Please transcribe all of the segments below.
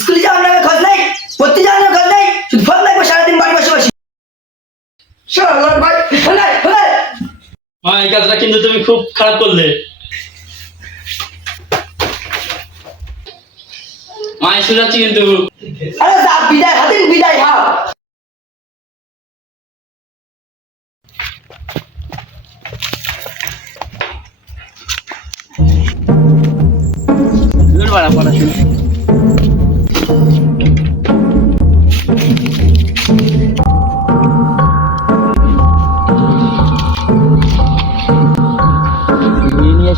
স্কুলে যাওয়ার নামে খোঁজ নাই পড়তে যাওয়ার নামে খোঁজ নাই শুধু ফোন লাগবে সারাদিন বাড়ি বসে বসে হ্যাঁ কাজটা কিন্তু তুমি খুব খারাপ করলে মায়ের যাচ্ছি কিন্তু বিদায় হাতে বিদায় হা Duro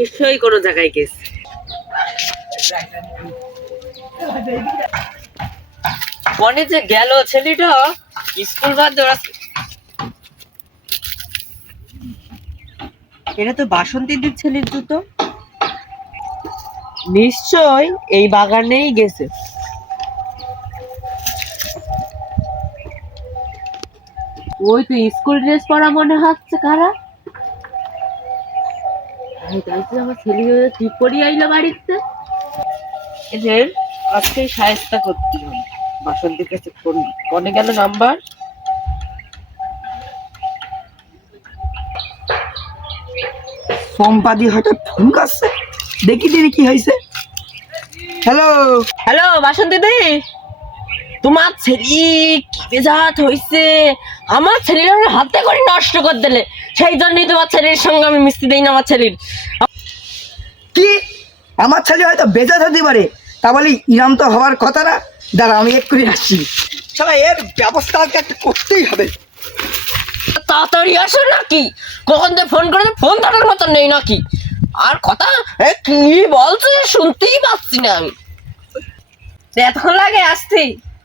নিশ্চয়ই কোনো জায়গায় গেছে মনে যে গেল ছেলেটা স্কুল বাদ দেওয়া এটা তো বাসন্তীদের ছেলের জুতো নিশ্চয় এই বাগানেই গেছে ওই তো স্কুল ড্রেস পরা মনে হচ্ছে কারা আমি দেখছি আমার ছেলে কি করি আইলো বাড়িতে এদের আজকে সাহেস্তা করতে হবে বাসন্তীর কাছে ফোন কনে গেল নাম্বার সম্পাদি হঠাৎ ফোন করছে দেখি দিদি কি হয়েছে হ্যালো হ্যালো বাসন্তী দিদি তোমার ছেলে কি বেজাত হয়েছে আমার ছেলের আমি হাতে করে নষ্ট করে দিলে সেই জন্যই তোমার ছেলের সঙ্গে আমি মিশতে দিই না আমার ছেলের কি আমার ছেলে হয়তো বেজাত হতে পারে তা বলি ইরাম তো হওয়ার কথা না দাঁড়া আমি এক্ষুনি আসছি সবাই এর ব্যবস্থা আজকে একটা করতেই হবে তাড়াতাড়ি আসো নাকি কখন তো ফোন করে ফোন ধরার মতো নেই নাকি আর কথা কি বলছো শুনতেই পাচ্ছি না আমি এতক্ষণ লাগে আসতেই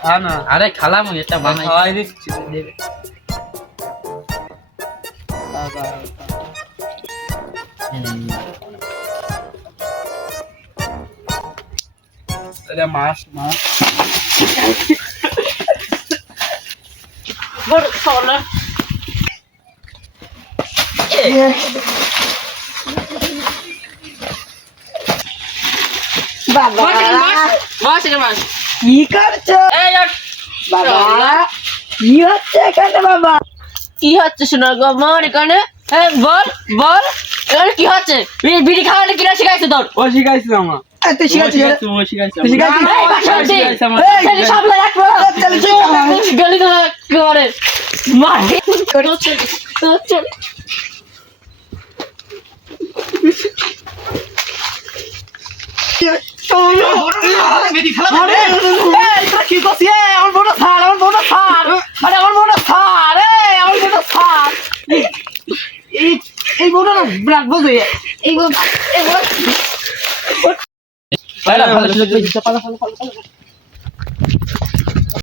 খা না আরে খালাম এটা বানাই খাওয়াই দিচ্ছি এটা মাছ মাছ বড় মাছ মাছ মাছ কি করছো বাবা কি হচ্ছে এখানে বাবা কি হচ্ছে শোনা গো আমার এখানে হ্যাঁ বল বল এখানে কি হচ্ছে বিড়ি খাওয়ালে কিনা শিখাইছে তোর ও শিখাইছে আমার মাটি আমার বোনটা ছাড় আমার বোনটা ছাড় আরে আমার বোনটা ছাড় এই আমার বোনটা ছাড় এই এই বোনটা না বিরাট বোঝে এই বোন এই বোন